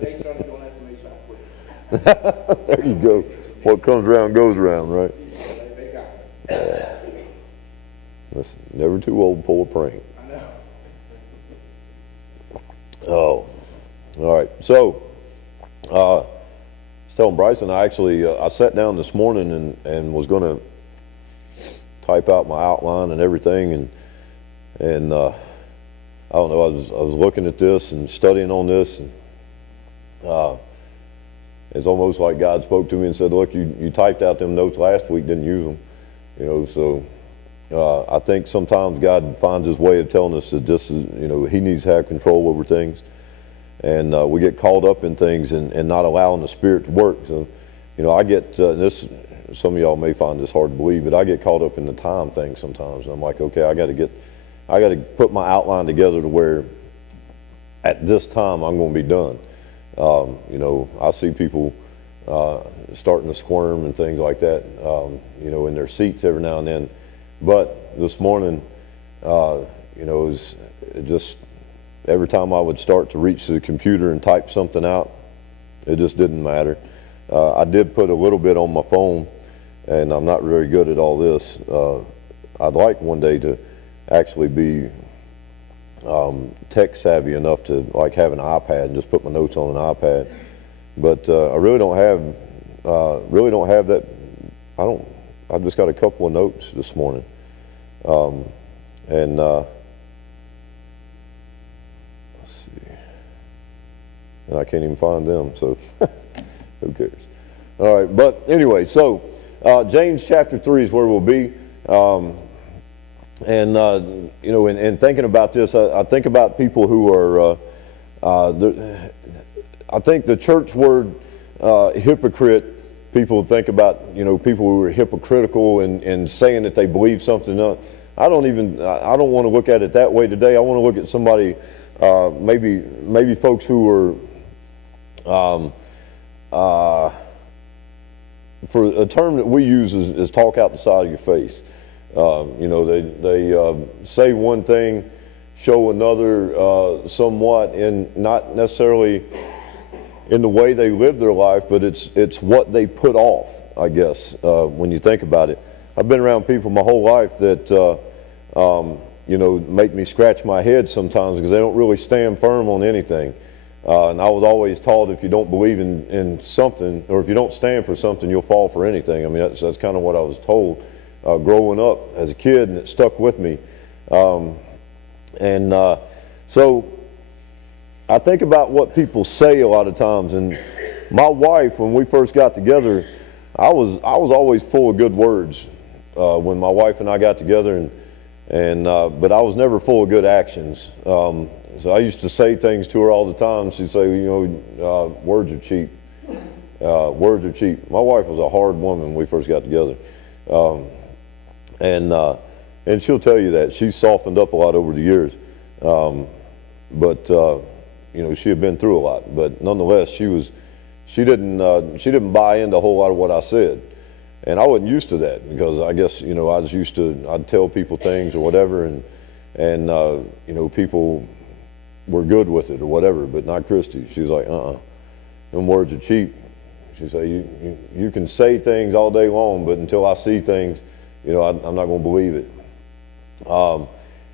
They started going after me, so I quit. There you go. What comes around goes around, right? They got me. Listen, never too old to pull a prank. I know. Oh, all right. So, I was telling Bryson, I sat down this morning and was going to type out my outline and everything, and I don't know. I was looking at this and studying on this, and it's almost like God spoke to me and said, "Look, you typed out them notes last week, didn't use them, you know." So I think sometimes God finds His way of telling us that this is, you know, He needs to have control over things, and we get caught up in things and not allowing the Spirit to work. So, you know, I get this. Some of y'all may find this hard to believe, but I get caught up in the time thing sometimes. And I'm like, okay, I got to put my outline together to where at this time I'm going to be done. You know, I see people starting to squirm and things like that, you know, in their seats every now and then. But this morning, you know, it just every time I would start to reach the computer and type something out, it just didn't matter. I did put a little bit on my phone, and I'm not very good at all this. I'd like one day to actually be tech savvy enough to like have an iPad and just put my notes on an iPad, but I really don't have that. I just got a couple of notes this morning, and let's see, and I can't even find them, so who cares? All right, but anyway, so James chapter 3 is where we'll be. And you know, in thinking about this, I think about people who are, I think the church word hypocrite, people think about, you know, people who are hypocritical and saying that they believe something. I don't want to look at it that way today. I want to look at somebody, maybe folks who are, for a term that we use is talk out the side of your face. You know, they say one thing, show another somewhat, and not necessarily in the way they live their life, but it's what they put off, I guess, when you think about it. I've been around people my whole life that, you know, make me scratch my head sometimes because they don't really stand firm on anything. And I was always taught if you don't believe in something, or if you don't stand for something, you'll fall for anything. I mean, that's kind of what I was told growing up as a kid, and it stuck with me. So I think about what people say a lot of times. And my wife, when we first got together, I was always full of good words when my wife and I got together, but I was never full of good actions. So I used to say things to her all the time. She'd say, you know, words are cheap. Words are cheap. My wife was a hard woman when we first got together. And she'll tell you that. She's softened up a lot over the years. But you know, she had been through a lot. But nonetheless, she didn't buy into a whole lot of what I said. And I wasn't used to that because I guess, you know, I'd tell people things or whatever, and you know, people were good with it or whatever, but not Christy. She was like, them words are cheap. She said, you can say things all day long, but until I see things, you know, I'm not going to believe it.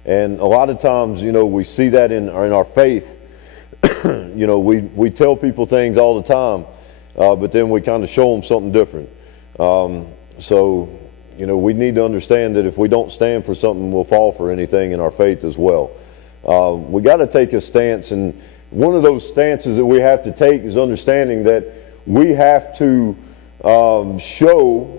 And a lot of times, you know, we see that in our faith. You know, we tell people things all the time, but then we kind of show them something different. So, you know, we need to understand that if we don't stand for something, we'll fall for anything in our faith as well. We got to take a stance, and one of those stances that we have to take is understanding that we have to show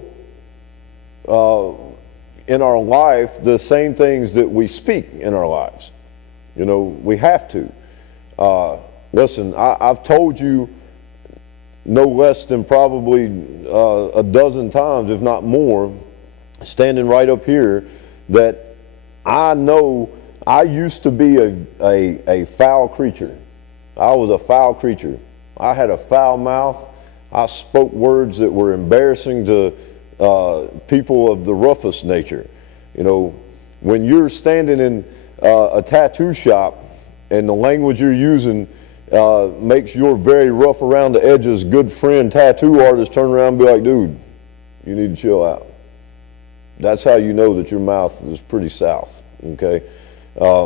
in our life the same things that we speak in our lives. You know, we have to. Listen, I've told you no less than probably a dozen times, if not more, standing right up here, that I know I used to be a foul creature. I was a foul creature. I had a foul mouth. I spoke words that were embarrassing to people of the roughest nature. You know, when you're standing in a tattoo shop and the language you're using makes your very rough around the edges good friend tattoo artist turn around and be like, dude, you need to chill out. That's how you know that your mouth is pretty south, okay? I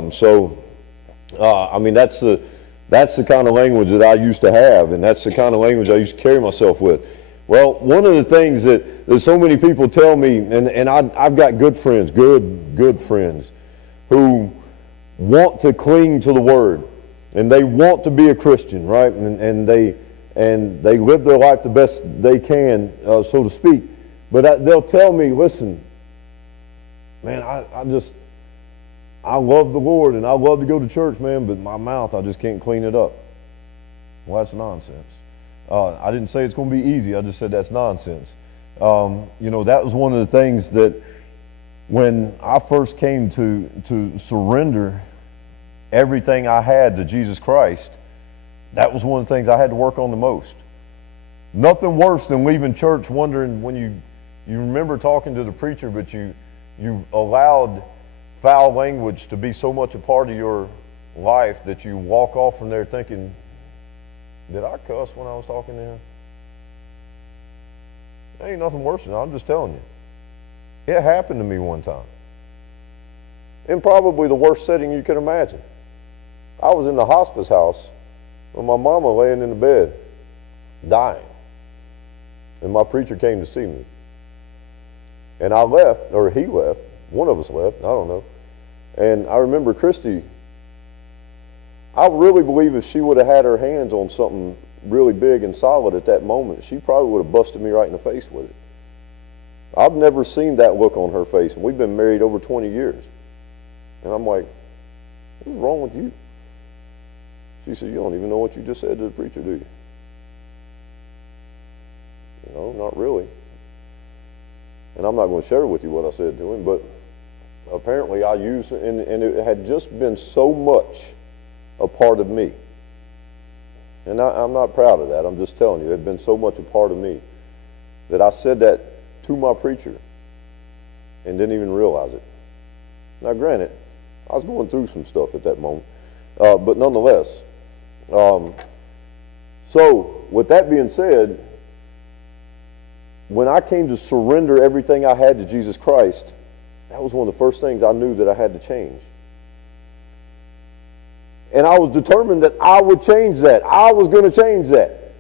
mean, that's the kind of language that I used to have, and that's the kind of language I used to carry myself with. Well, one of the things that so many people tell me, and I've got good friends, good friends, who want to cling to the Word, and they want to be a Christian, right? And they live their life the best they can, so to speak. But they'll tell me, listen, man, I love the Lord and I love to go to church, man, but my mouth, I just can't clean it up. Well, that's nonsense. I didn't say it's going to be easy. I just said that's nonsense. That was one of the things that when I first came to surrender everything I had to Jesus Christ, that was one of the things I had to work on the most. Nothing worse than leaving church wondering when you remember talking to the preacher, but you've allowed foul language to be so much a part of your life that you walk off from there thinking, did I cuss when I was talking to him? There ain't nothing worse than that. I'm just telling you. It happened to me one time. In probably the worst setting you can imagine. I was in the hospice house with my mama laying in the bed, dying. And my preacher came to see me. And I left, or he left, one of us left, I don't know. And I remember Christy, I really believe if she would have had her hands on something really big and solid at that moment, she probably would have busted me right in the face with it. I've never seen that look on her face, and we've been married over 20 years. And I'm like, what's wrong with you? She said, you don't even know what you just said to the preacher, do you? No, not really. And I'm not going to share with you what I said to him, but apparently I used, and it had just been so much a part of me. And I'm not proud of that. I'm just telling you, it had been so much a part of me that I said that to my preacher and didn't even realize it. Now, granted, I was going through some stuff at that moment, but nonetheless. So, with that being said, when I came to surrender everything I had to Jesus Christ, that was one of the first things I knew that I had to change. And I was determined that I would change that. I was going to change that.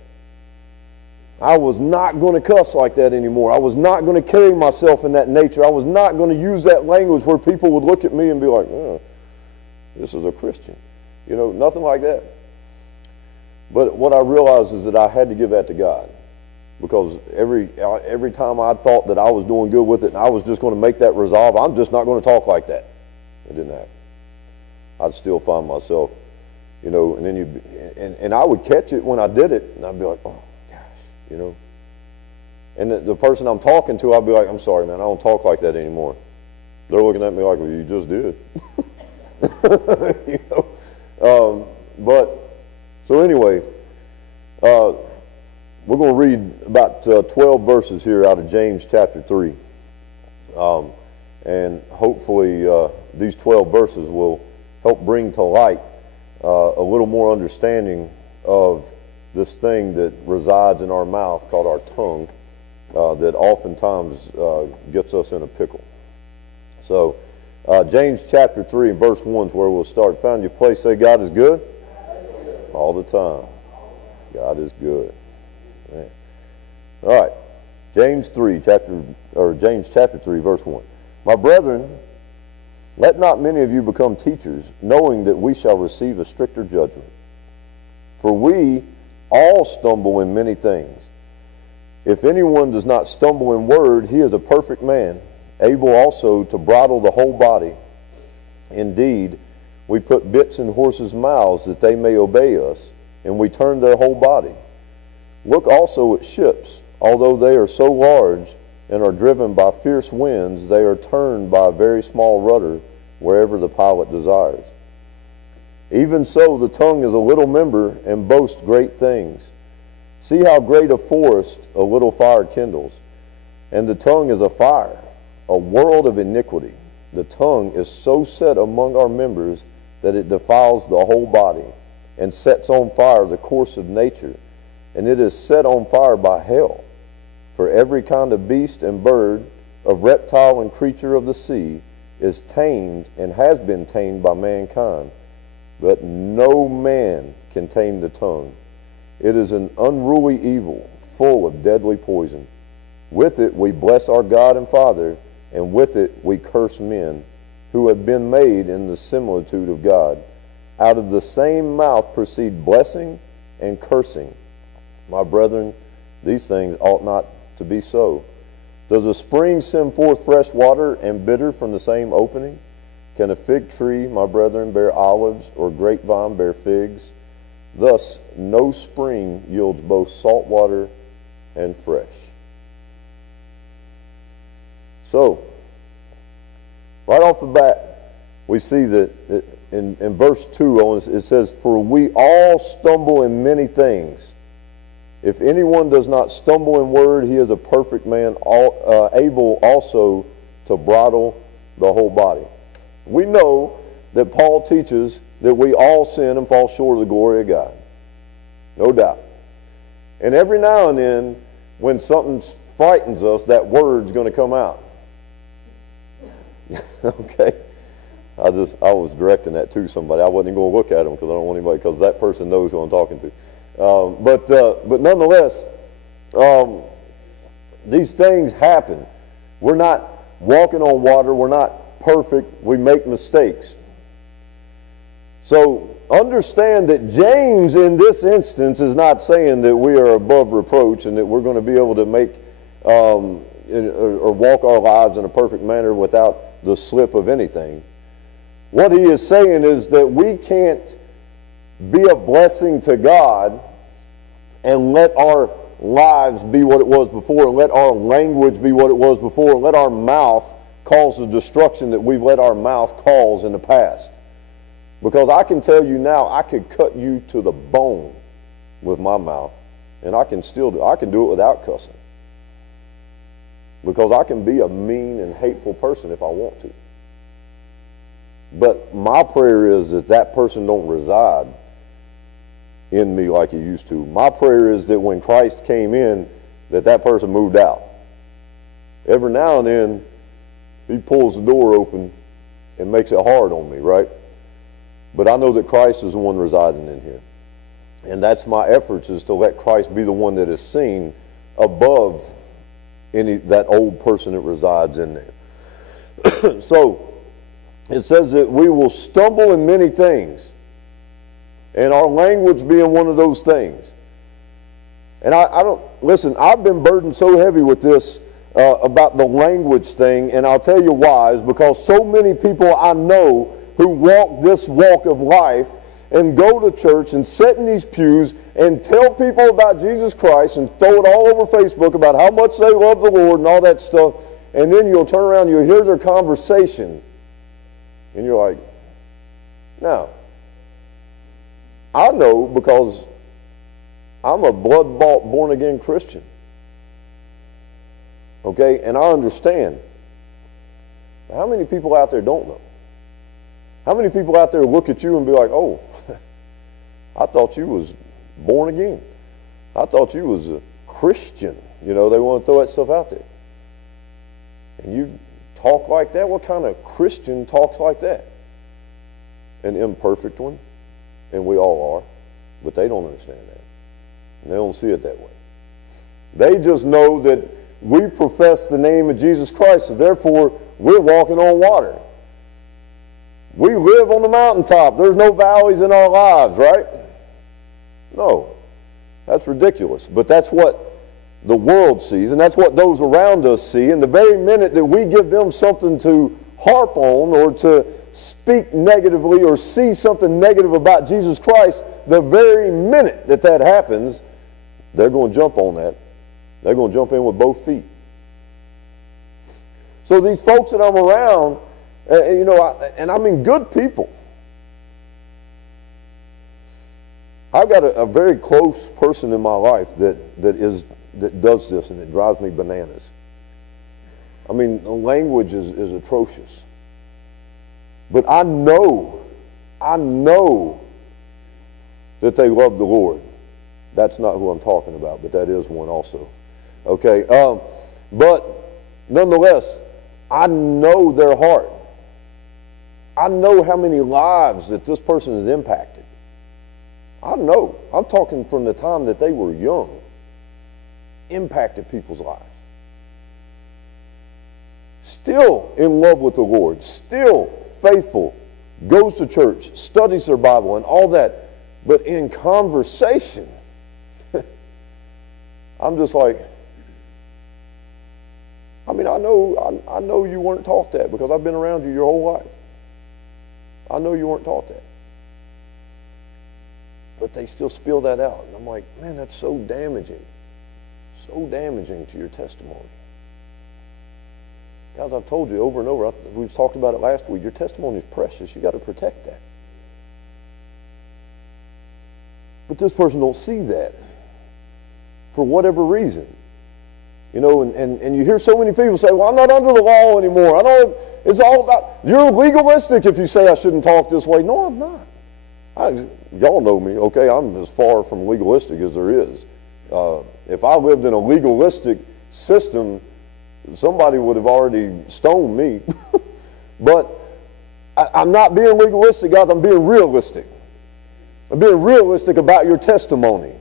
I was not going to cuss like that anymore. I was not going to carry myself in that nature. I was not going to use that language where people would look at me and be like, oh, this is a Christian. Nothing like that. But what I realized is that I had to give that to God. Because every time I thought that I was doing good with it and I was just going to make that resolve, I'm just not going to talk like that. It didn't happen. I'd still find myself, and then and I would catch it when I did it, and I'd be like, oh gosh, And the person I'm talking to, I'd be like, I'm sorry, man, I don't talk like that anymore. They're looking at me like, well, you just did. So anyway, we're going to read about 12 verses here out of James chapter 3. And hopefully these 12 verses will help bring to light a little more understanding of this thing that resides in our mouth called our tongue that oftentimes gets us in a pickle. So James chapter 3 and verse 1 is where we'll start. Found your place, say God is good? All the time. God is good. Man. All right, James chapter 3, verse 1. My brethren, let not many of you become teachers, knowing that we shall receive a stricter judgment. For we all stumble in many things. If anyone does not stumble in word, he is a perfect man, able also to bridle the whole body. Indeed, we put bits in horses' mouths that they may obey us, and we turn their whole body. Look also at ships. Although they are so large and are driven by fierce winds, they are turned by a very small rudder wherever the pilot desires. Even so, the tongue is a little member and boasts great things. See how great a forest a little fire kindles. And the tongue is a fire, a world of iniquity. The tongue is so set among our members that it defiles the whole body, and sets on fire the course of nature, and it is set on fire by hell. For every kind of beast and bird, of reptile and creature of the sea, is tamed and has been tamed by mankind, but no man can tame the tongue. It is an unruly evil, full of deadly poison. With it we bless our God and Father, and with it we curse men, who have been made in the similitude of God. Out of the same mouth proceed blessing and cursing. My brethren, these things ought not to be so. Does a spring send forth fresh water and bitter from the same opening? Can a fig tree, my brethren, bear olives, or grapevine bear figs? Thus no spring yields both salt water and fresh. So, right off the bat, we see that in verse 2, it says, "For we all stumble in many things. If anyone does not stumble in word, he is a perfect man, able also to bridle the whole body." We know that Paul teaches that we all sin and fall short of the glory of God. No doubt. And every now and then, when something frightens us, that word's going to come out. Okay? I was directing that to somebody. I wasn't going to look at them because I don't want anybody, because that person knows who I'm talking to. But nonetheless, these things happen. We're not walking on water. We're not perfect. We make mistakes. So understand that James in this instance is not saying that we are above reproach and that we're going to be able to make or walk our lives in a perfect manner without the slip of anything. What he is saying is that we can't be a blessing to God and let our lives be what it was before, and let our language be what it was before, and let our mouth cause the destruction that we've let our mouth cause in the past. Because I can tell you now, I could cut you to the bone with my mouth, and I can do it without cussing. Because I can be a mean and hateful person if I want to. But my prayer is that that person don't reside in me like he used to. My prayer is that when Christ came in, that person moved out. Every now and then, he pulls the door open and makes it hard on me, right? But I know that Christ is the one residing in here. And that's my efforts, is to let Christ be the one that is seen above that old person that resides in there. So, it says that we will stumble in many things, and our language being one of those things. And I've been burdened so heavy with this about the language thing, and I'll tell you why. Is because so many people I know who walk this walk of life and go to church and sit in these pews and tell people about Jesus Christ and throw it all over Facebook about how much they love the Lord and all that stuff, and then you'll turn around and you'll hear their conversation, and you're like, now, I know because I'm a blood-bought, born-again Christian. Okay? And I understand. But how many people out there don't know? How many people out there look at you and be like, oh, I thought you was born again. I thought you was a Christian. You know, they want to throw that stuff out there. And you talk like that? What kind of Christian talks like that? An imperfect one. And we all are. But they don't understand that. And they don't see it that way. They just know that we profess the name of Jesus Christ, so therefore we're walking on water. We live on the mountaintop. There's no valleys in our lives, right? No. That's ridiculous. But that's what the world sees, and that's what those around us see. And the very minute that we give them something to harp on or to speak negatively or see something negative about Jesus Christ, the very minute that happens, they're going to jump on that. They're going to jump in with both feet. So these folks that I'm around, and I mean good people. I've got a very close person in my life that does this, and it drives me bananas. I mean, the language is atrocious. But I know that they love the Lord. That's not who I'm talking about, but that is one also. Okay, but nonetheless, I know their heart. I know how many lives that this person has impacted. I know. I'm talking from the time that they were young. Impacted people's lives. Still in love with the Lord. Still faithful. Goes to church. Studies their Bible and all that. But in conversation, I'm just like, I mean, I know you weren't taught that because I've been around you your whole life. I know you weren't taught that. But they still spill that out. And I'm like, man, that's so damaging. So damaging to your testimony. Guys, I've told you over and over, we've talked about it last week, your testimony is precious. You got to protect that. But this person don't see that for whatever reason. You know, and you hear so many people say, well, I'm not under the law anymore. I don't, it's all about, you're legalistic if you say I shouldn't talk this way. No, I'm not. Y'all know me, okay? I'm as far from legalistic as there is. If I lived in a legalistic system, somebody would have already stoned me. But I'm not being legalistic, guys. I'm being realistic. I'm being realistic about your testimony.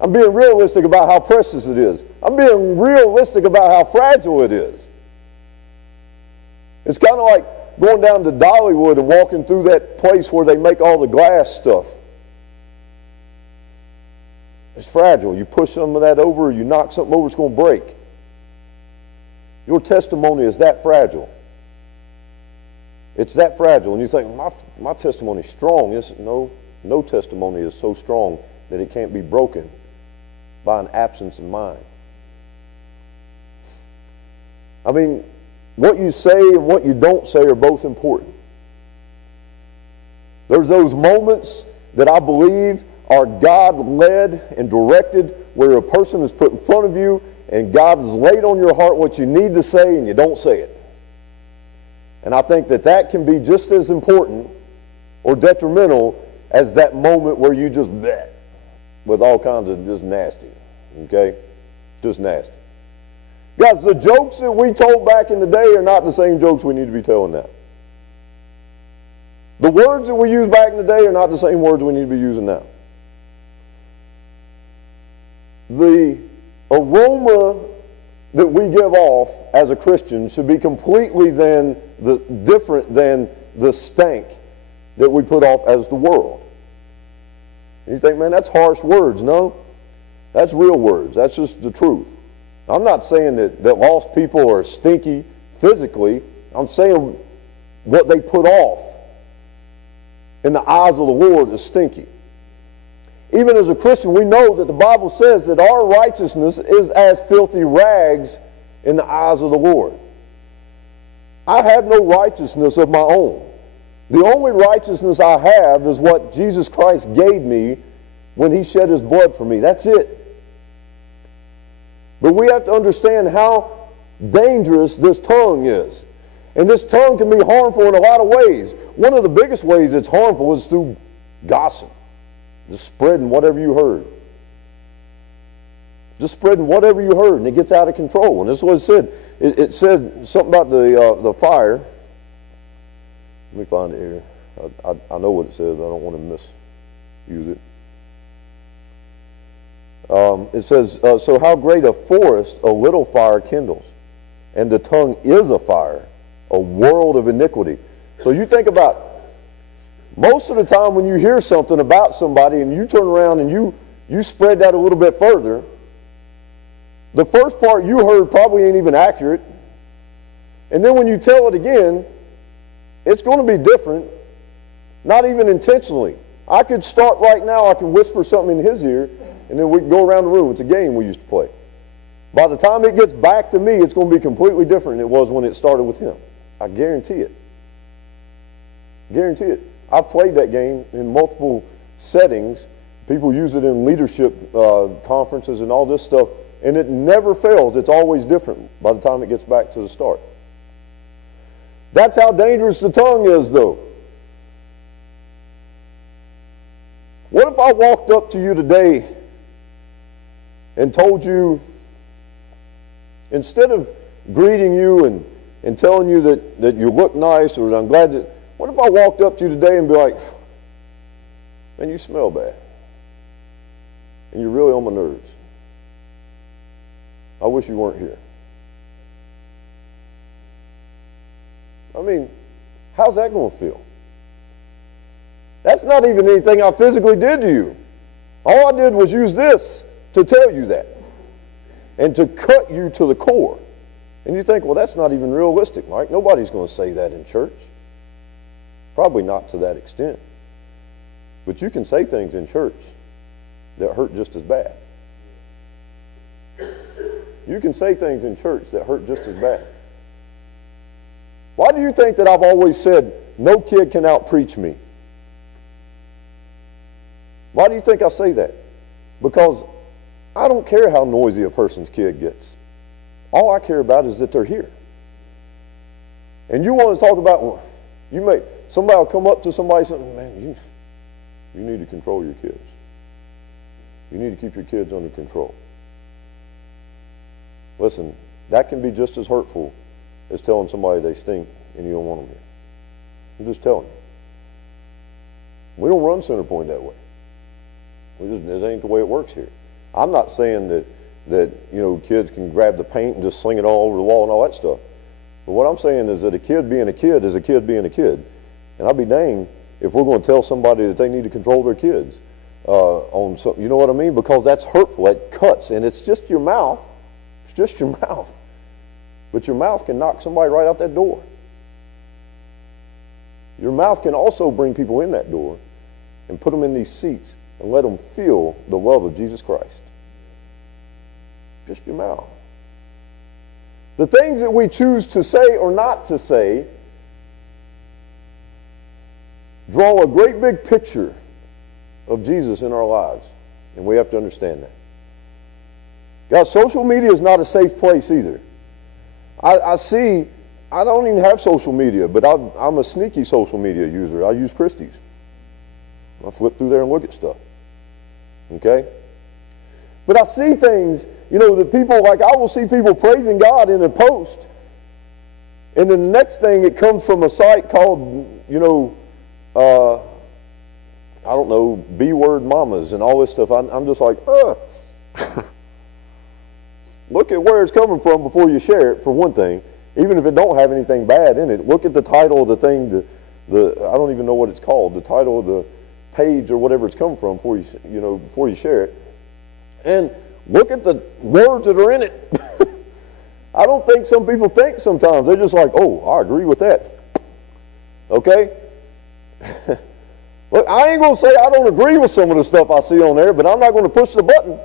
I'm being realistic about how precious it is. I'm being realistic about how fragile it is. It's kind of like going down to Dollywood and walking through that place where they make all the glass stuff. It's fragile. You push some of that over, you knock something over, it's going to break. Your testimony is that fragile. It's that fragile. And you think, my testimony is strong. No testimony is so strong that it can't be broken by an absence of mind. I mean, what you say and what you don't say are both important. There's those moments that I believe are God-led and directed, where a person is put in front of you and God has laid on your heart what you need to say and you don't say it. And I think that can be just as important or detrimental as that moment where you just bet with all kinds of just nasty, okay? Just nasty. Guys, the jokes that we told back in the day are not the same jokes we need to be telling now. The words that we used back in the day are not the same words we need to be using now. The aroma that we give off as a Christian should be completely different than the stank that we put off as the world. And you think, man, that's harsh words. No, that's real words. That's just the truth. I'm not saying that lost people are stinky physically. I'm saying what they put off in the eyes of the Lord is stinky. Even as a Christian, we know that the Bible says that our righteousness is as filthy rags in the eyes of the Lord. I have no righteousness of my own. The only righteousness I have is what Jesus Christ gave me when He shed His blood for me. That's it. But we have to understand how dangerous this tongue is. And this tongue can be harmful in a lot of ways. One of the biggest ways it's harmful is through gossip. Just spreading whatever you heard. Just spreading whatever you heard, and it gets out of control. And this is what it said. It said something about the fire. Let me find it here. I know what it says. I don't want to misuse it. It says, so how great a forest a little fire kindles, and the tongue is a fire, a world of iniquity. So you think about, most of the time when you hear something about somebody and you turn around and you spread that a little bit further, the first part you heard probably ain't even accurate. And then when you tell it again, it's going to be different, not even intentionally. I could start right now, I can whisper something in his ear, and then we can go around the room. It's a game we used to play. By the time it gets back to me, it's going to be completely different than it was when it started with him. I guarantee it. Guarantee it. I've played that game in multiple settings. People use it in leadership conferences and all this stuff, and it never fails. It's always different by the time it gets back to the start. That's how dangerous the tongue is, though. What if I walked up to you today and told you, instead of greeting you and telling you that you look nice, or I'm glad that, what if I walked up to you today and be like, man, you smell bad, and you're really on my nerves. I wish you weren't here. I mean, how's that going to feel? That's not even anything I physically did to you. All I did was use this to tell you that and to cut you to the core. And you think, well, that's not even realistic, Mike. Nobody's going to say that in church. Probably not to that extent. But you can say things in church that hurt just as bad. You can say things in church that hurt just as bad. Why do you think that I've always said, no kid can out-preach me? Why do you think I say that? Because I don't care how noisy a person's kid gets. All I care about is that they're here. And you want to talk about, well, somebody will come up to somebody and say, man, you need to control your kids. You need to keep your kids under control. Listen, that can be just as hurtful as telling somebody they stink and you don't want them here. I'm just telling you. We don't run CenterPointe that way. It ain't the way it works here. I'm not saying that kids can grab the paint and just sling it all over the wall and all that stuff. But what I'm saying is that a kid being a kid is a kid being a kid. And I'll be danged if we're going to tell somebody that they need to control their kids on something. You know what I mean? Because that's hurtful. It cuts. And it's just your mouth. It's just your mouth. But your mouth can knock somebody right out that door. Your mouth can also bring people in that door and put them in these seats and let them feel the love of Jesus Christ. Just your mouth. The things that we choose to say or not to say draw a great big picture of Jesus in our lives, and we have to understand that. Guys, social media is not a safe place either. I don't even have social media, but I'm a sneaky social media user. I use Christie's. I flip through there and look at stuff. Okay? But I see things, that people, like I will see people praising God in a post. And then the next thing, it comes from a site called, I don't know, B-word mamas and all this stuff. I'm just like, Look at where it's coming from before you share it, for one thing. Even if it don't have anything bad in it, look at the title of the thing, I don't even know what it's called, the title of the page or whatever it's come from before you share it. And look at the words that are in it. I don't think some people think sometimes. They're just like, oh, I agree with that. Okay? Look, I ain't going to say I don't agree with some of the stuff I see on there, but I'm not going to push the button.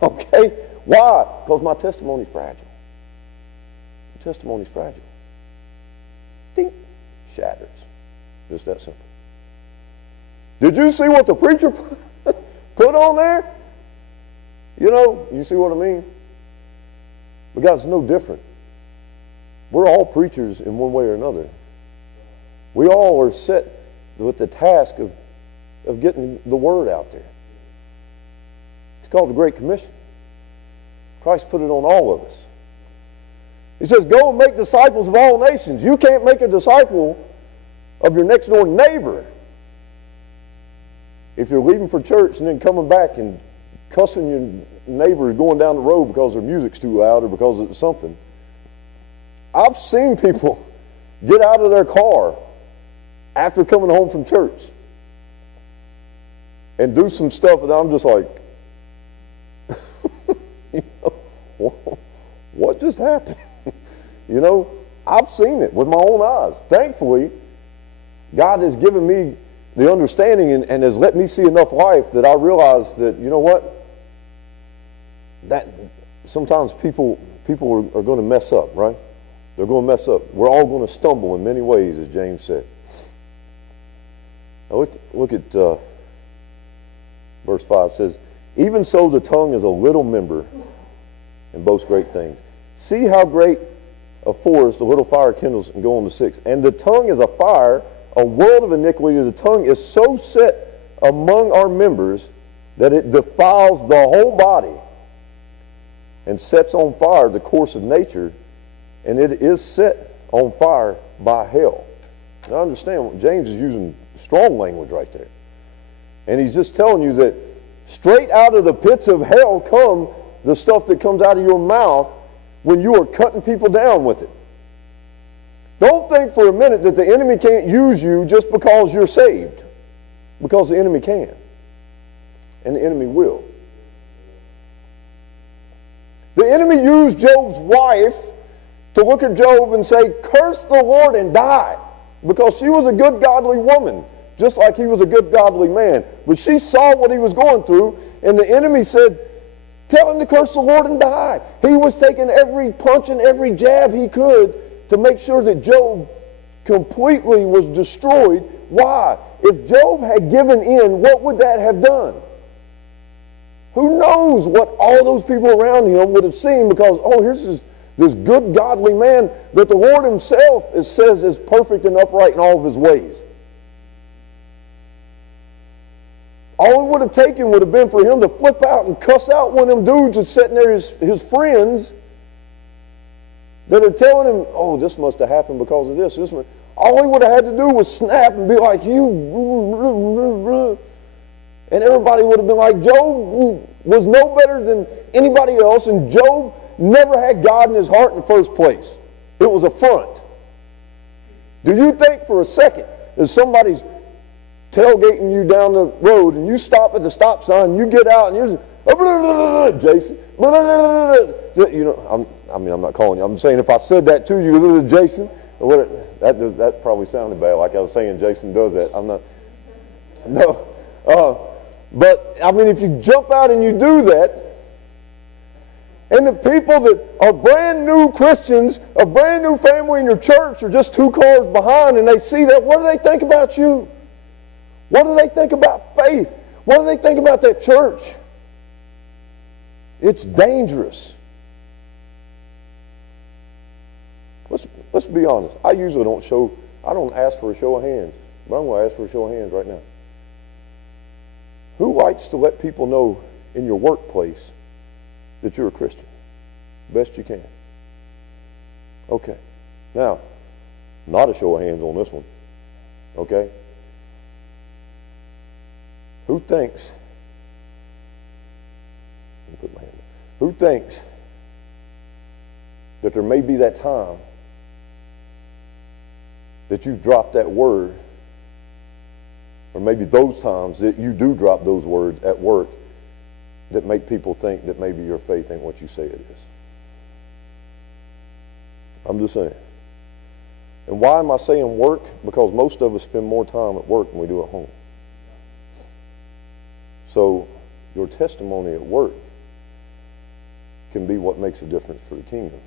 Okay? Why? Because my testimony's fragile. My testimony's fragile. Ding. Shatters. Just that simple. Did you see what the preacher put on there? You see what I mean? But guys, it's no different. We're all preachers in one way or another. We all are set with the task of getting the word out there. It's called the Great Commission. Christ put it on all of us. He says, go and make disciples of all nations. You can't make a disciple of your next door neighbor if you're leaving for church and then coming back and cussing your neighbor going down the road because their music's too loud or because it's something. I've seen people get out of their car after coming home from church and do some stuff, and I'm just like, what just happened? I've seen it with my own eyes. Thankfully, God has given me the understanding and has let me see enough life that I realize that, you know what? That sometimes people are going to mess up, right? They're going to mess up. We're all going to stumble in many ways, as James said. Now look at verse 5. It says, even so the tongue is a little member and boasts great things. See how great a forest a little fire kindles, and go on to 6. And the tongue is a fire, a world of iniquity. The tongue is so set among our members that it defiles the whole body and sets on fire the course of nature, and it is set on fire by hell. Now understand, James is using strong language right there. And he's just telling you that straight out of the pits of hell come the stuff that comes out of your mouth when you are cutting people down with it. Don't think for a minute that the enemy can't use you just because you're saved. Because the enemy can. And the enemy will. The enemy used Job's wife to look at Job and say, curse the Lord and die. Because she was a good godly woman, just like he was a good godly man. But she saw what he was going through, and the enemy said, tell him to curse the Lord and die. He was taking every punch and every jab he could to make sure that Job completely was destroyed. Why? If Job had given in, what would that have done? Who knows what all those people around him would have seen, because, oh, here's this good godly man that the Lord himself says is perfect and upright in all of his ways. All it would have taken would have been for him to flip out and cuss out one of them dudes that's sitting there, his friends, that are telling him, oh, this must have happened because of this. All he would have had to do was snap and be like, you. And everybody would have been like, Job was no better than anybody else, and Job never had God in his heart in the first place. It was a front. Do you think for a second that somebody's tailgating you down the road and you stop at the stop sign and you get out and you're Jason, you know, I'm not calling you. I'm saying if I said that to you, Jason, that probably sounded bad, like I was saying Jason does that. I'm not, no. But, I mean, if you jump out and you do that, and the people that are brand new Christians, a brand new family in your church are just 2 cars behind, and they see that, what do they think about you? What do they think about faith? What do they think about that church? It's dangerous. Let's be honest. I usually I don't ask for a show of hands, but I'm going to ask for a show of hands right now. Who likes to let people know in your workplace that you're a Christian? Best you can. Okay. Now, not a show of hands on this one. Okay? Who thinks that there may be that time that you've dropped that word, or maybe those times that you do drop those words at work that make people think that maybe your faith ain't what you say it is? I'm just saying. And why am I saying work? Because most of us spend more time at work than we do at home. So your testimony at work can be what makes a difference for the kingdom.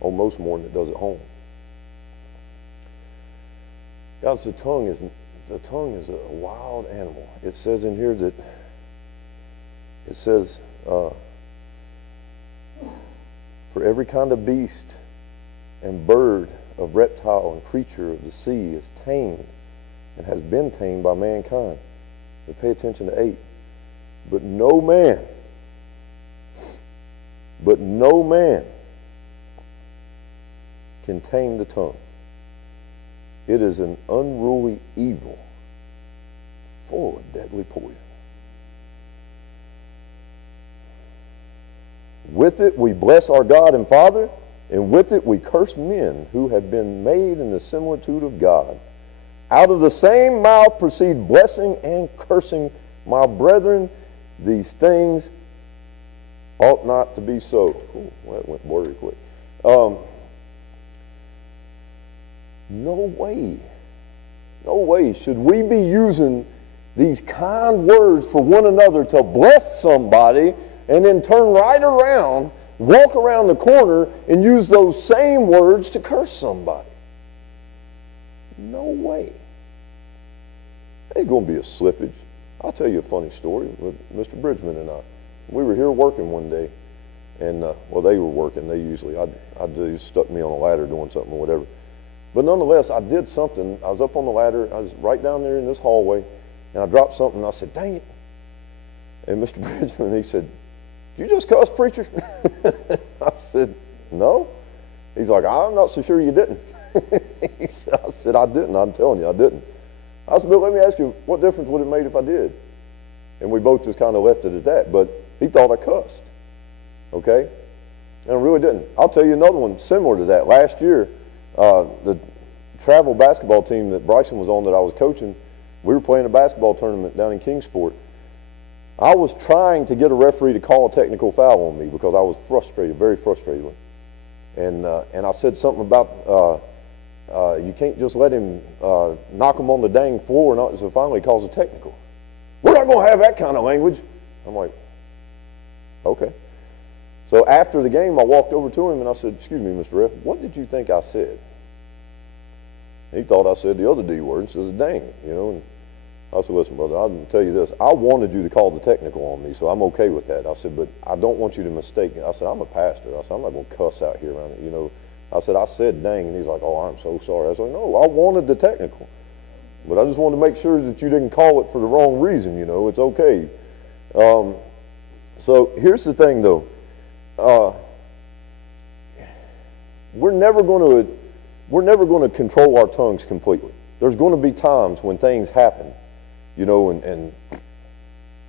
Almost more than it does at home. Guys, the tongue is a wild animal. It says in here that for every kind of beast and bird, of reptile and creature of the sea is tamed and has been tamed by mankind. But pay attention to 8. But no man can tame the tongue. It is an unruly evil, full of deadly poison. With it we bless our God and Father, and with it we curse men who have been made in the similitude of God. Out of the same mouth proceed blessing and cursing. My brethren, these things ought not to be so. Ooh, that went blurry quick. No way should we be using these kind words for one another to bless somebody and then turn right around, walk around the corner, and use those same words to curse somebody. No way. Ain't going to be a slippage. I'll tell you a funny story with Mr. Bridgman and I. We were here working one day, and they were working. They usually, they stuck me on a ladder doing something or whatever. But nonetheless, I did something. I was up on the ladder. I was right down there in this hallway, and I dropped something, and I said, dang it. And Mr. Bridgman, he said, did you just cuss, preacher? I said, no. He's like, I'm not so sure you didn't. I said, I didn't. I'm telling you, I didn't. I said, but let me ask you, what difference would it make if I did? And we both just kind of left it at that. But he thought I cussed. Okay? And I really didn't. I'll tell you another one similar to that. Last year, the travel basketball team that Bryson was on that I was coaching, we were playing a basketball tournament down in Kingsport. I was trying to get a referee to call a technical foul on me because I was frustrated, very frustrated with him. And I said something about you can't just let him knock him on the dang floor, not so finally he calls a technical. We're not going to have that kind of language. I'm like, okay. So after the game, I walked over to him and I said, excuse me, Mr. Ref, what did you think I said? He thought I said the other D word, so dang, you know. And I said, listen, brother, I'll tell you this. I wanted you to call the technical on me, so I'm okay with that. I said, but I don't want you to mistake me. I said, I'm a pastor. I said, I'm not going to cuss out here around it, you know. I said dang, and he's like, oh, I'm so sorry. I was like, no, I wanted the technical. But I just wanted to make sure that you didn't call it for the wrong reason, you know. It's okay. So here's the thing, though. We're never going to control our tongues completely. There's going to be times when things happen, you know, and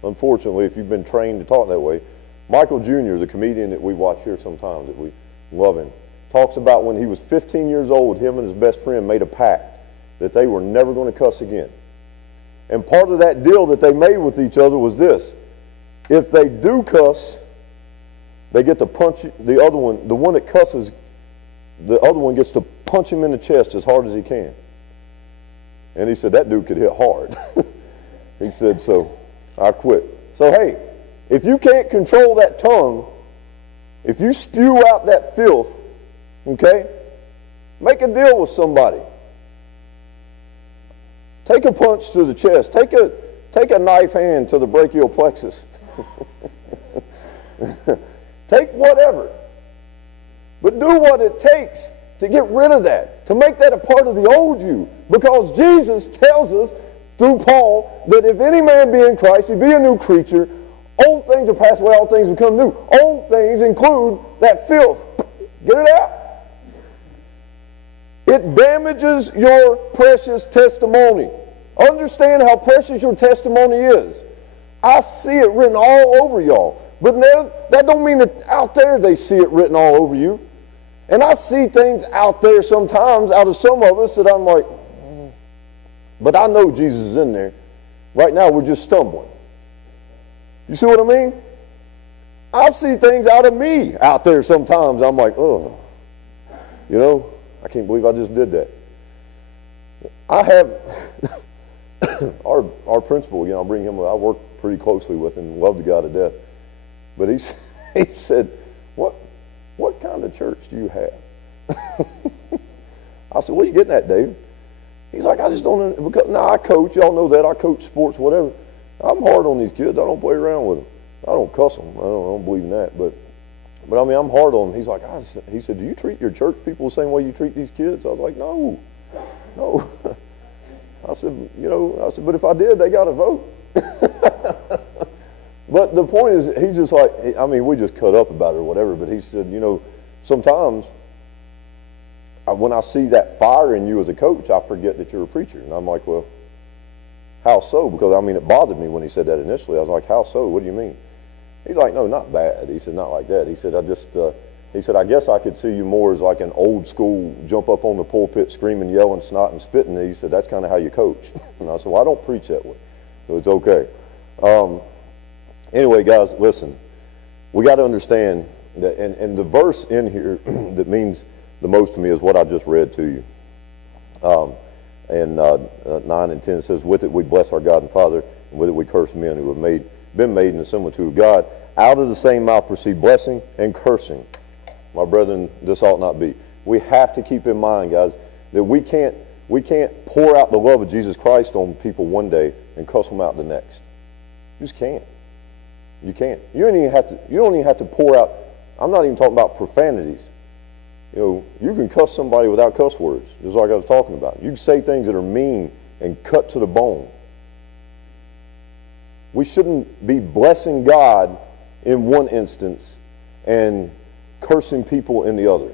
unfortunately, if you've been trained to talk that way, Michael Jr., the comedian that we watch here sometimes, that we love him, talks about when he was 15 years old, him and his best friend made a pact that they were never going to cuss again. And part of that deal that they made with each other was this: if they do cuss, they get to punch the other one, the one that cusses, the other one gets to punch him in the chest as hard as he can. And he said, that dude could hit hard. He said, so I quit. So hey, if you can't control that tongue, if you spew out that filth, okay, make a deal with somebody. Take a punch to the chest. Take a knife hand to the brachial plexus. Take whatever. But do what it takes to get rid of that, to make that a part of the old you. Because Jesus tells us through Paul that if any man be in Christ, he be a new creature. Old things are passed away, all things become new. Old things include that filth. Get it out. It damages your precious testimony. Understand how precious your testimony is. I see it written all over y'all. But that don't mean that out there they see it written all over you. And I see things out there sometimes out of some of us that I'm like, but I know Jesus is in there. Right now we're just stumbling. You see what I mean? I see things out of me out there sometimes. I'm like, oh, you know, I can't believe I just did that. I have our principal, you know, I bring him, I work pretty closely with him, love the guy to death. But he said, what kind of church do you have? I said, what are you getting at, David? He's like, I just don't, because now I coach, y'all know that, I coach sports, whatever. I'm hard on these kids, I don't play around with them. I don't cuss them, I don't believe in that, but I mean, I'm hard on them. He's like, he said, do you treat your church people the same way you treat these kids? I was like, no. I said, but if I did, they got to vote. But the point is, he's just like, I mean, we just cut up about it or whatever, but he said, you know, sometimes when I see that fire in you as a coach, I forget that you're a preacher. And I'm like, well, how so? Because, I mean, it bothered me when he said that initially. I was like, how so? What do you mean? He's like, no, not bad. He said, not like that. He said, I guess I could see you more as like an old school, jump up on the pulpit, screaming, yelling, snotting, spitting. He said, that's kind of how you coach. And I said, well, I don't preach that way, so it's okay. Anyway, guys, listen. We got to understand that, and the verse in here that means the most to me is what I just read to you. And 9 and 10 says, with it we bless our God and Father, and with it we curse men who have been made in the similitude of God. Out of the same mouth proceed blessing and cursing. My brethren, this ought not be. We have to keep in mind, guys, that we can't pour out the love of Jesus Christ on people one day and cuss them out the next. You just can't. You can't. You don't even have to pour out. I'm not even talking about profanities. You know, you can cuss somebody without cuss words, just like I was talking about. You can say things that are mean and cut to the bone. We shouldn't be blessing God in one instance and cursing people in the other.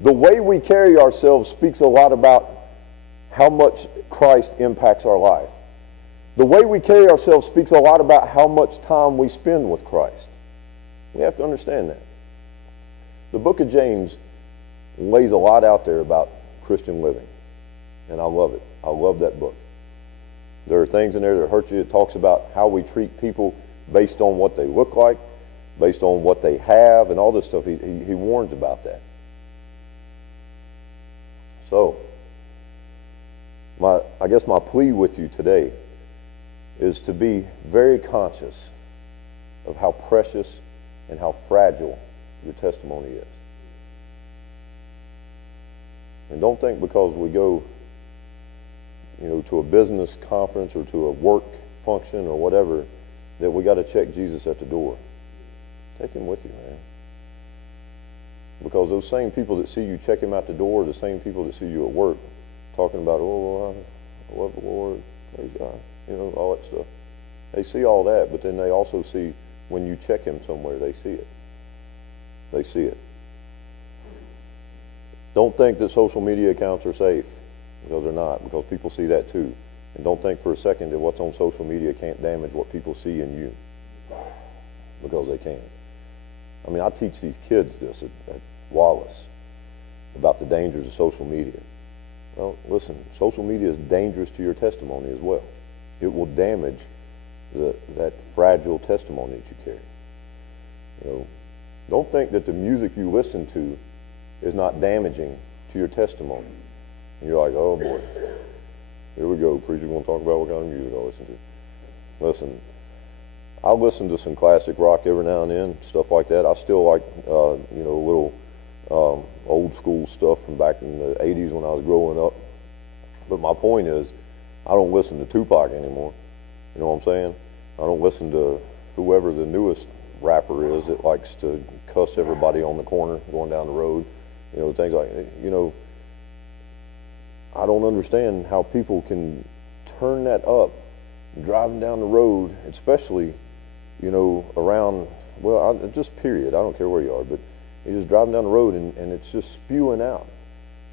The way we carry ourselves speaks a lot about how much Christ impacts our life. The way we carry ourselves speaks a lot about how much time we spend with Christ. We have to understand that. The book of James lays a lot out there about Christian living, and I love it. I love that book. There are things in there that hurt you. It talks about how we treat people based on what they look like, based on what they have, and all this stuff. He warns about that. So, I guess my plea with you today is to be very conscious of how precious and how fragile your testimony is. And don't think because we go, to a business conference or to a work function or whatever, that we got to check Jesus at the door. Take him with you, man. Because those same people that see you check him out the door are the same people that see you at work talking about, I love the Lord, praise God, all that stuff. They see all that, but then they also see when you check him somewhere, they see it. They see it. Don't think that social media accounts are safe, because they're not, because people see that too. And don't think for a second that what's on social media can't damage what people see in you, because they can. I mean, I teach these kids this at Wallace about the dangers of social media. Well, listen, social media is dangerous to your testimony as well. It will damage that fragile testimony that you carry. Don't think that the music you listen to is not damaging to your testimony. And you're like, oh boy, here we go, preacher going to talk about what kind of music I listen to. Listen, I listen to some classic rock every now and then, stuff like that. I still like, little old school stuff from back in the 80s when I was growing up. But my point is, I don't listen to Tupac anymore. You know what I'm saying? I don't listen to whoever the newest rapper is that likes to cuss everybody on the corner going down the road. Things like, I don't understand how people can turn that up driving down the road, especially, around, just period. I don't care where you are, but you're just driving down the road and it's just spewing out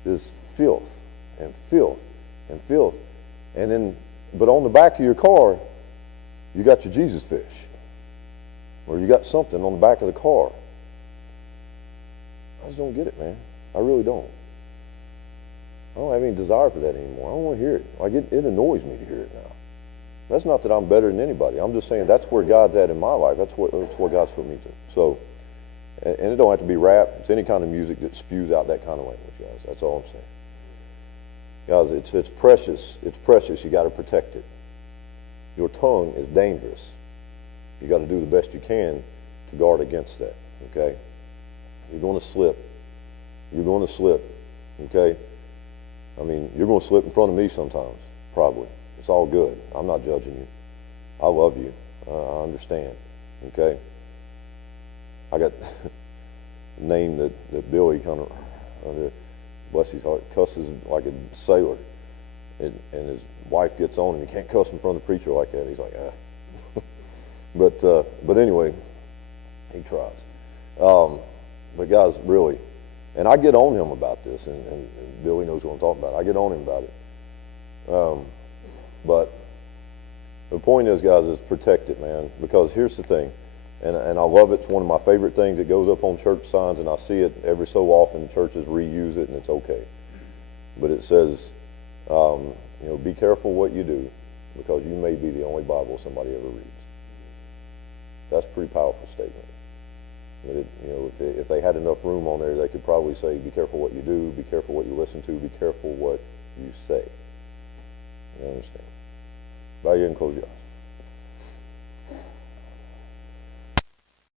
this filth and filth and filth. And then, but on the back of your car, you got your Jesus fish, or you got something on the back of the car. I just don't get it, man. I really don't. I don't have any desire for that anymore. I don't want to hear it. Like it annoys me to hear it now. That's not that I'm better than anybody. I'm just saying that's where God's at in my life. That's what God's put me to. So, and it don't have to be rap. It's any kind of music that spews out that kind of language, guys. That's all I'm saying. Guys, it's precious. It's precious. You got to protect it. Your tongue is dangerous. You got to do the best you can to guard against that. Okay? You're going to slip. You're going to slip. Okay? I mean, you're going to slip in front of me sometimes, probably. It's all good. I'm not judging you. I love you. I understand. Okay? I got a name that Billy kind of, bless his heart, cusses like a sailor. And his wife gets on him. You can't cuss in front of the preacher like that. He's like, ah. But anyway, he tries. But guys, really, and I get on him about this, and Billy knows what I'm talking about. I get on him about it. But the point is, guys, is protect it, man. Because here's the thing, and I love it. It's one of my favorite things. It goes up on church signs, and I see it every so often. Churches reuse it, and it's okay. But it says, be careful what you do, because you may be the only Bible somebody ever reads. That's a pretty powerful statement. But if they had enough room on there, they could probably say, be careful what you do, be careful what you listen to, be careful what you say. You understand? Bow your head and close your eyes.